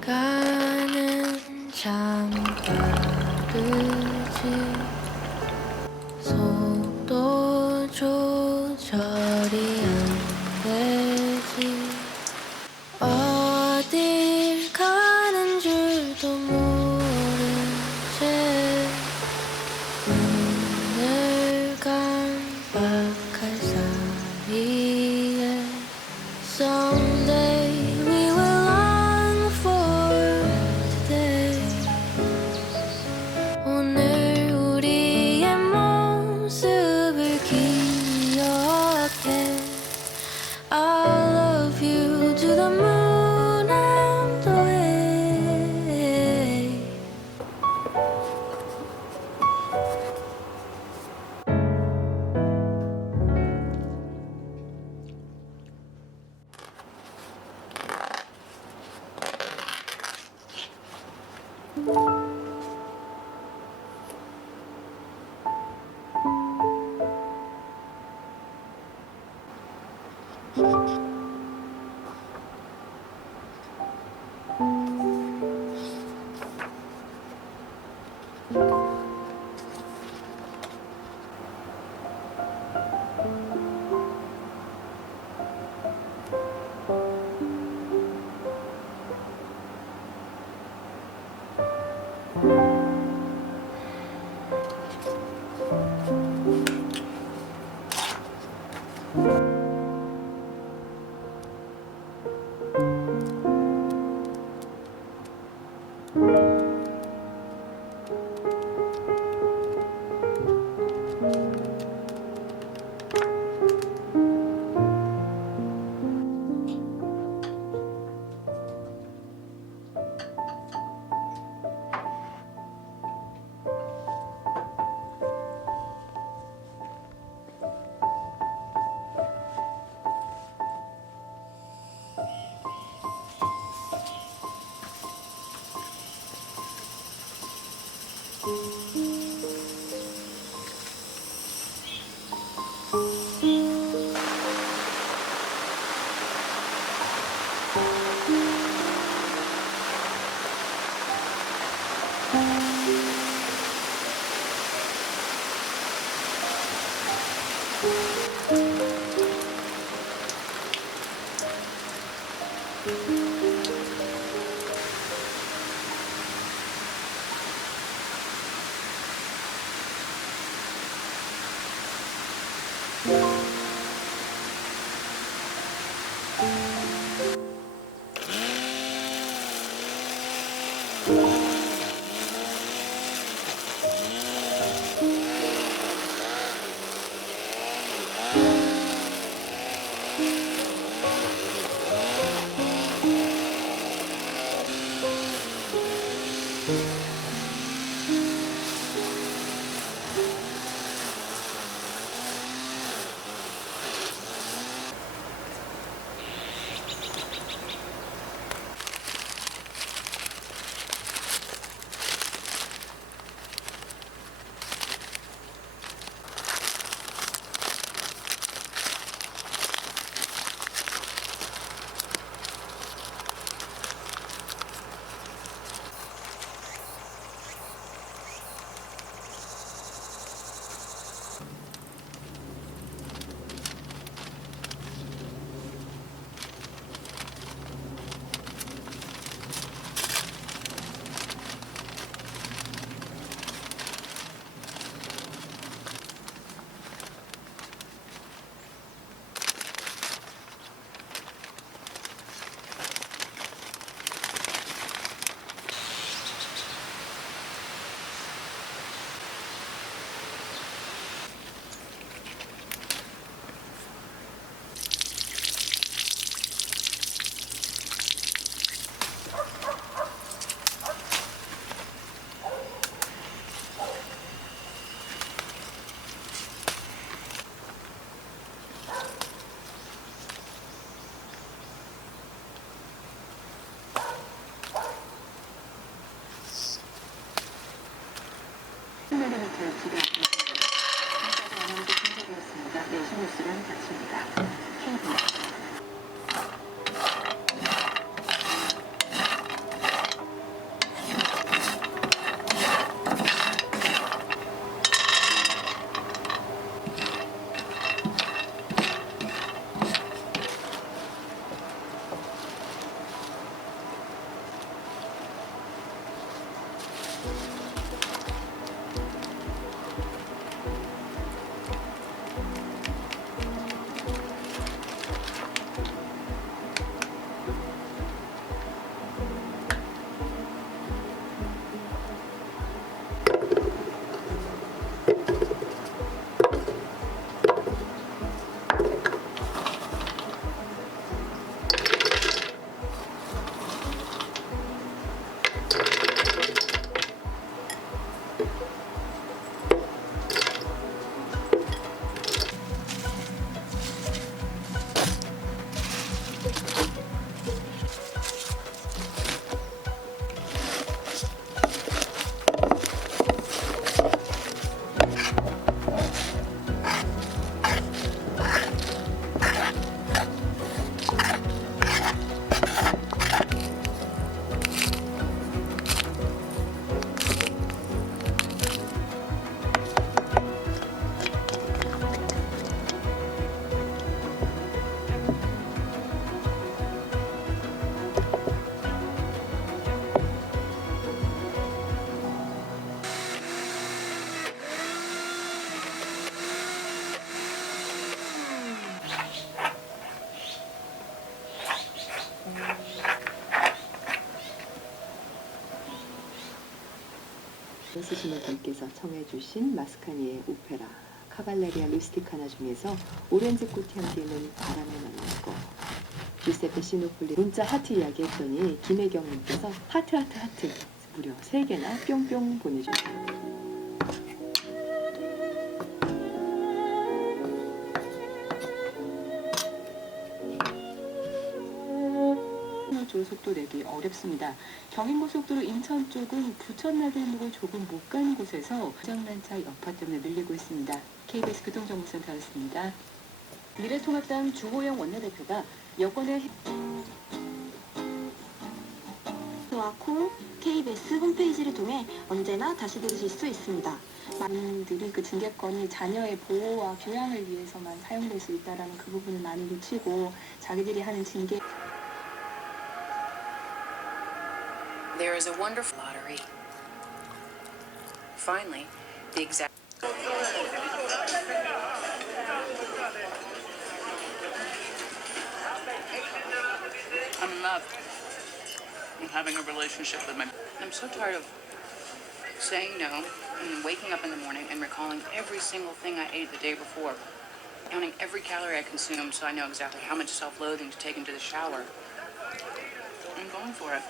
시간은 참 빠르지. 속도 조절이 안 되지. 어딜 가는 줄도 모른 채 눈을 깜빡할 사이에 Someday we will long for today. 오늘 우리의 모습을 기억해. I'll love you to the moon and away. 쓰시는 분께서 청해주신 마스카니의 오페라 카발레리아 루스티카나 중에서 오렌지꽃 향기는 바람에 날릴 거. 주세페 시노폴리 문자 하트 이야기 했더니 김혜경님께서 하트 무려 3개나 뿅뿅 보내주세요. 조속도 내기 어렵습니다. 경인고속도로 인천 쪽은 부천 나들목을 조금 못 가는 곳에서 장난차 여파 때문에 밀리고 있습니다. KBS 교통정보센터였습니다. 미래통합당 주호영 원내대표가 여권의 와 콩, KBS 홈페이지를 통해 언제나 다시 들으실 수 있습니다. 많은들이 그 징계권이 자녀의 보호와 교양을 위해서만 사용될 수 있다는 그 부분을 많이 놓치고 자기들이 하는 징계 There is a wonderful lottery. Finally, the exact. I'm in love. I'm having a relationship with my. I'm so tired of saying no and waking up in the morning and recalling every single thing I ate the day before, counting every calorie I consumed so I know exactly how much self-loathing to take into the shower. I'm going for it.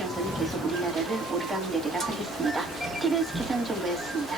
여전히 계속 우리나라를 오르락내리락 하겠습니다. TBS 기상정보였습니다.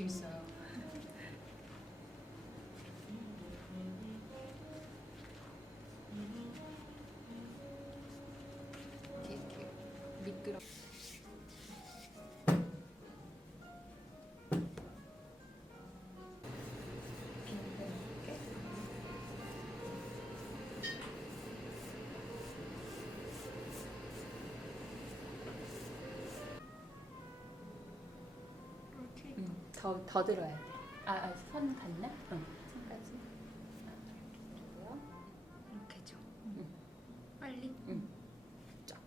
재밌어요. 이렇게 미끄러. 더 들어야 돼. 선 닿나? 응. 선까지. 이렇게 줘. 빨리.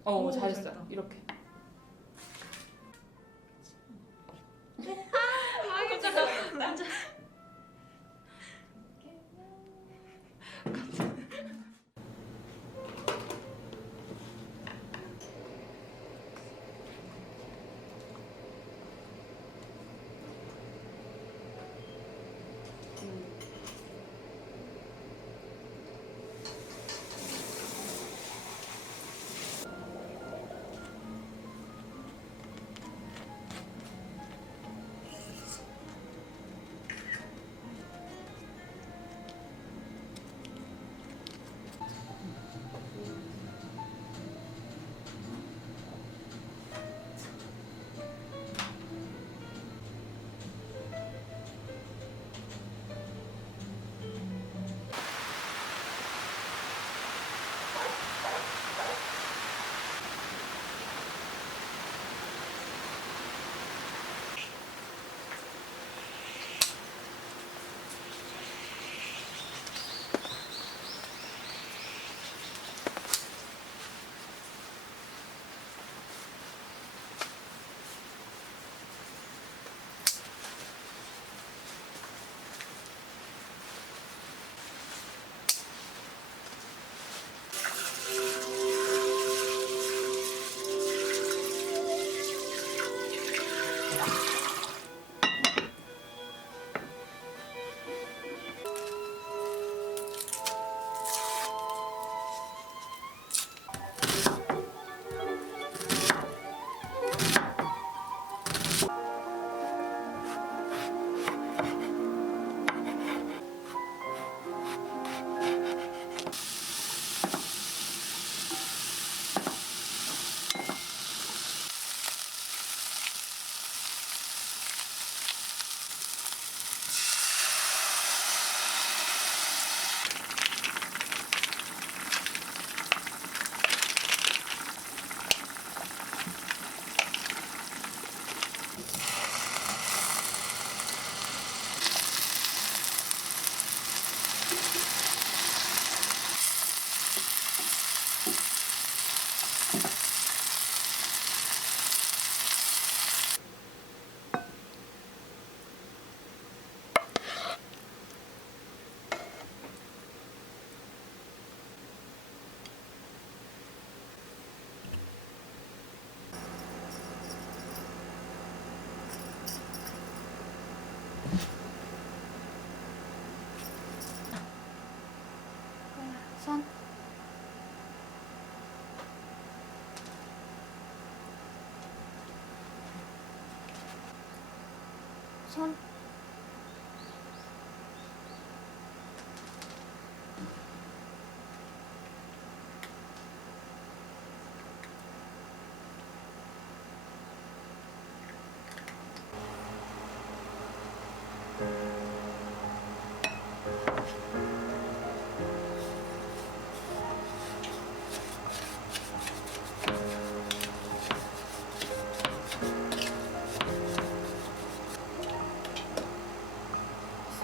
오, 잘했어. 잘했다. 이렇게. 손. 손.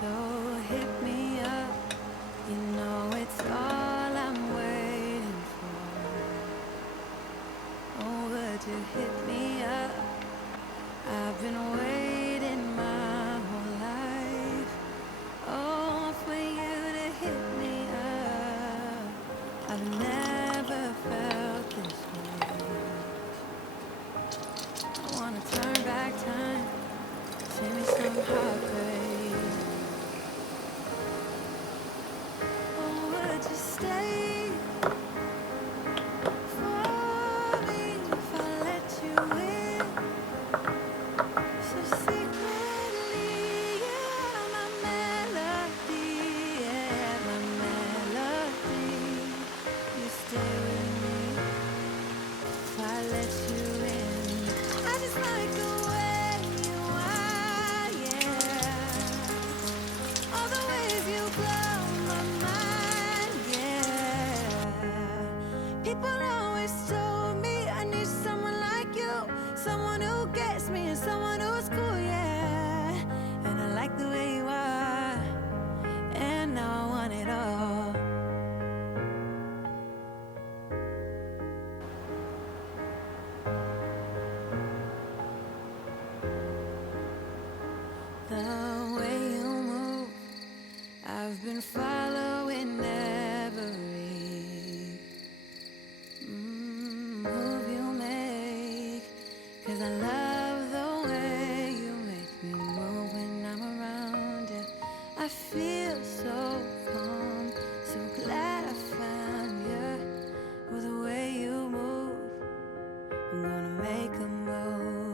So hit me up, you know it's all I'm waiting for. Oh, would you hit me up? I've been waiting my whole life. Oh, for you to hit me up. I've never felt this way. I wanna turn back time, send me some heartbreak. Oh, would you stay for me if I let you in? So secretly, yeah, my melody, yeah, my melody. You stay with me if I let you in. I just like the way you are, yeah. All the ways you blow my mind, yeah. People always told me I need someone like you, someone who gets me and someone who's cool, yeah. I'm gonna make a move.